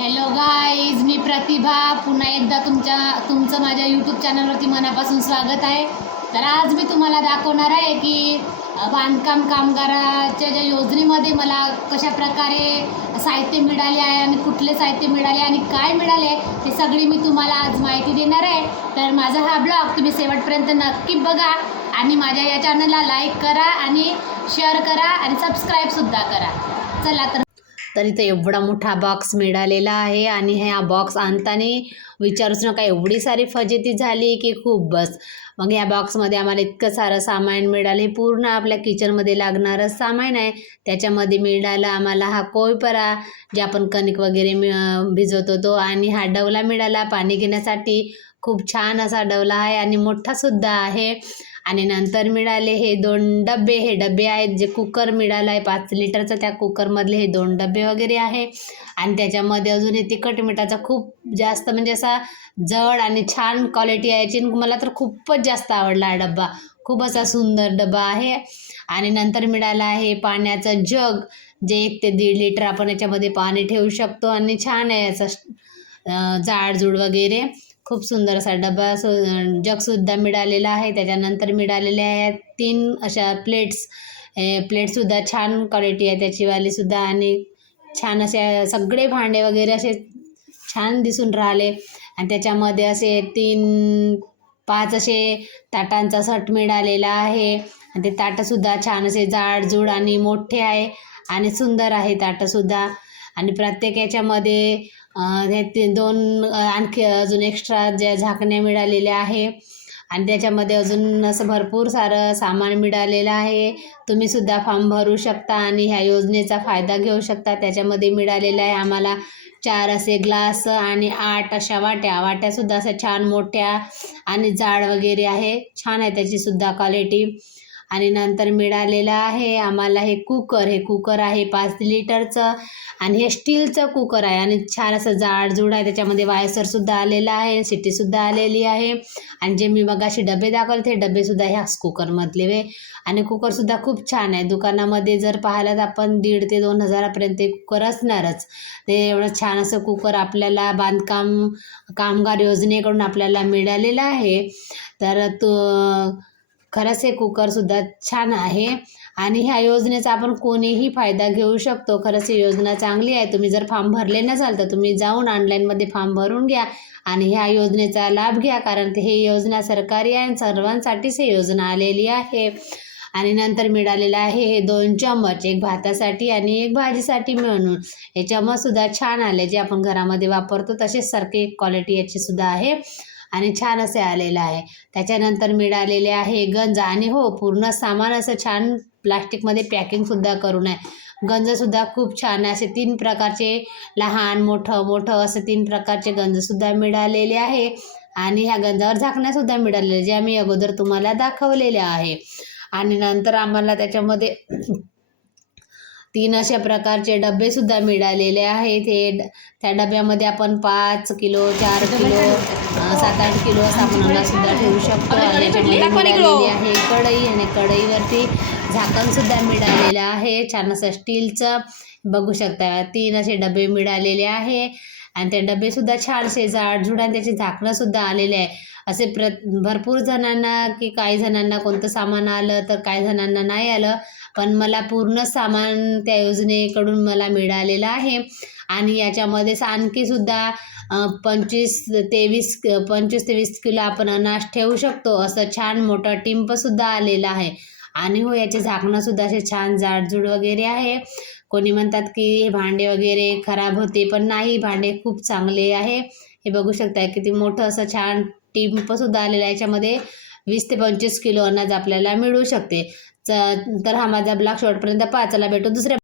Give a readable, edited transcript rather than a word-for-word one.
Hello guys, मी प्रतिभा पुन्हा एकदा तुमचं माझ्या यूट्यूब चॅनलवरती मनापासून स्वागत आहे. तर आज मी तुम्हाला दाखवणार आहे की बांधकाम कामगाराच्या ज्या योजनेमध्ये मला कशा प्रकारे साहित्य मिळाले आहे आणि कुठले साहित्य मिळाले आणि काय मिळाले ते सगळी मी तुम्हाला आज माहिती देणार आहे. तर माझा हा ब्लॉग तुम्ही शेवटपर्यंत नक्की बघा आणि माझ्या या चॅनलला लाईक करा आणि शेअर करा आणि सबस्क्राईबसुद्धा करा. चला तर इथं एवढा मोठा बॉक्स मिळालेला आहे आणि ह्या बॉक्स आणताना विचारूच नका, एवढी सारी फजिती झाली की खूप बस. मग ह्या बॉक्समध्ये आम्हाला इतकं सारं सामान मिळालं. हे पूर्ण आपल्या किचनमध्ये लागणारं सामान आहे. त्याच्यामध्ये मिळालं आम्हाला हा कोयपरा, जे आपण कणिक वगैरे भिजवतो तो, आणि हा डवला मिळाला पाणी घेण्यासाठी. खूप छान असा डवला आहे आणि मोठासुद्धा आहे. आणि नंतर मिळाले हे 2 डबे. हे डबे आहेत जे कुकर मिळाला आहे 5 लिटरचं, त्या कुकरमधले हे 2 डबे वगैरे आहे. आणि त्याच्यामध्ये अजून हे तिखट मिठाचा खूप जास्त म्हणजे असा जड आणि छान क्वालिटी आहे याची. मला तर खूपच जास्त आवडला हा डब्बा, खूप असा सुंदर डबा आहे. आणि नंतर मिळाला आहे पाण्याचं जग, जे 1 ते 1.5 लिटर आपण याच्यामध्ये पाणी ठेवू शकतो आणि छान आहे याचं जाडजूड वगैरे. खूप सुंदर असा डबा जगसुद्धा मिळालेला आहे. त्याच्यानंतर मिळालेले आहेत 3 अशा प्लेट्स. प्लेटसुद्धा छान क्वालिटी आहे त्याचीवालीसुद्धा आणि छान असे सगळे भांडे वगैरे असे छान दिसून राहिले. आणि त्याच्यामध्ये असे 3-5 असे ताटांचा सेट मिळालेला आहे. आणि ते ताटंसुद्धा छान असे जाडजूड आणि मोठे आहे आणि सुंदर आहे ताटंसुद्धा. आणि प्रत्येक याच्यामध्ये हे 2 आणखी अजून एक्स्ट्रा ज्या झाकण्या मिळालेल्या आहे. आणि त्याच्यामध्ये अजून असं भरपूर सारं सामान मिळालेलं आहे. तुम्हीसुद्धा फॉर्म भरू शकता आणि ह्या योजनेचा फायदा घेऊ शकता. त्याच्यामध्ये मिळालेलं आहे आम्हाला 4 असे ग्लास आणि 8 अशा वाट्यासुद्धा अशा छान मोठ्या आणि जाड वगैरे आहे. छान आहे त्याचीसुद्धा क्वालिटी. आणि नंतर मिळालेलं आहे आम्हाला हे कुकर आहे 5 लिटरचं आणि हे स्टीलचं कुकर आहे आणि छान असं जाडजूड आहे. त्याच्यामध्ये वायसरसुद्धा आलेला आहे, शिट्टीसुद्धा आलेली आहे. आणि जे मी मगाशी डबे दाखवले ते डबेसुद्धा ह्याच कुकरमधले वे. आणि कुकरसुद्धा खूप छान आहे. दुकानामध्ये जर पाहिलं तर आपण 1,500 ते 2,000 हजारापर्यंत कुकर असणारच. ते एवढं छान असं कुकर आपल्याला बांधकाम कामगार योजनेकडून आपल्याला मिळालेलं आहे. तर खरंच हे कुकरसुद्धा छान आहे आणि ह्या योजनेचा आपण कोणीही फायदा घेऊ शकतो. खरंच ही योजना चांगली आहे. तुम्ही जर फॉर्म भरले नसाल तर तुम्ही जाऊन ऑनलाईनमध्ये फॉर्म भरून घ्या आणि ह्या योजनेचा लाभ घ्या, कारण हे योजना सरकारी आहे आणि सर्वांसाठीच ही योजना आलेली आहे. आणि नंतर मिळालेलं आहे हे 2 चम्मच, एक भातासाठी आणि एक भाजीसाठी म्हणून. हे चम्मचसुद्धा छान आले, जे आपण घरामध्ये वापरतो तसेच सारखी क्वालिटी याचीसुद्धा आहे आणि छान असे आलेलं आहे. त्याच्यानंतर मिळालेले आहे गंज. आणि हो, पूर्ण सामान असं छान प्लास्टिकमध्ये पॅकिंगसुद्धा करून आहे. गंजसुद्धा खूप छान आहे. असे 3 प्रकारचे लहान मोठं असे 3 प्रकारचे गंजसुद्धा मिळालेले आहे. आणि ह्या गंजावर झाकण्यासुद्धा मिळालेले, जे आम्ही अगोदर तुम्हाला दाखवलेले आहे. आणि नंतर आम्हाला त्याच्यामध्ये 3 अशा प्रकारचे डबेसुद्धा मिळालेले आहेत. त्या डब्यामध्ये आपण 5 किलो 4 किलो 7-8 किलो सामानासुद्धा ठेवू शकतो. मिळालेली आहे कढई आणि कढईवरती झाकणसुद्धा मिळालेलं आहे छान असं स्टीलचं. बघू शकता 3 असे डबे मिळालेले आहे आणि ते डबेसुद्धा छानसे जाडजूड आणि त्याचे झाकणंसुद्धा आलेले आहे. असे भरपूर जणांना की काही जणांना कोणतं सामान आलं तर काही जणांना नाही आलं, पण मला पूर्ण सामान त्या योजनेकडून मला मिळालेलं आहे. आणि याच्यामध्ये आणखीसुद्धा 25 ते 20 किलो आपण अनाज ठेवू शकतो, असं छान मोठं टिंपसुद्धा आलेलं आहे. आणि हो, याचे झाकणंसुद्धा असे छान जाडजूड वगैरे आहे. कोणी म्हणतात की हे भांडे वगैरे खराब होते, पण नाही, भांडे खूप चांगले आहे. हे बघू शकता किती मोठं असं छान टिंपसुद्धा आलेलं आहे. याच्यामध्ये 20 ते 25 किलो अनाज आपल्याला मिळू शकते. तर हा माझा ब्लॉग शेवटपर्यंत पहा. चला भेटू दुसऱ्या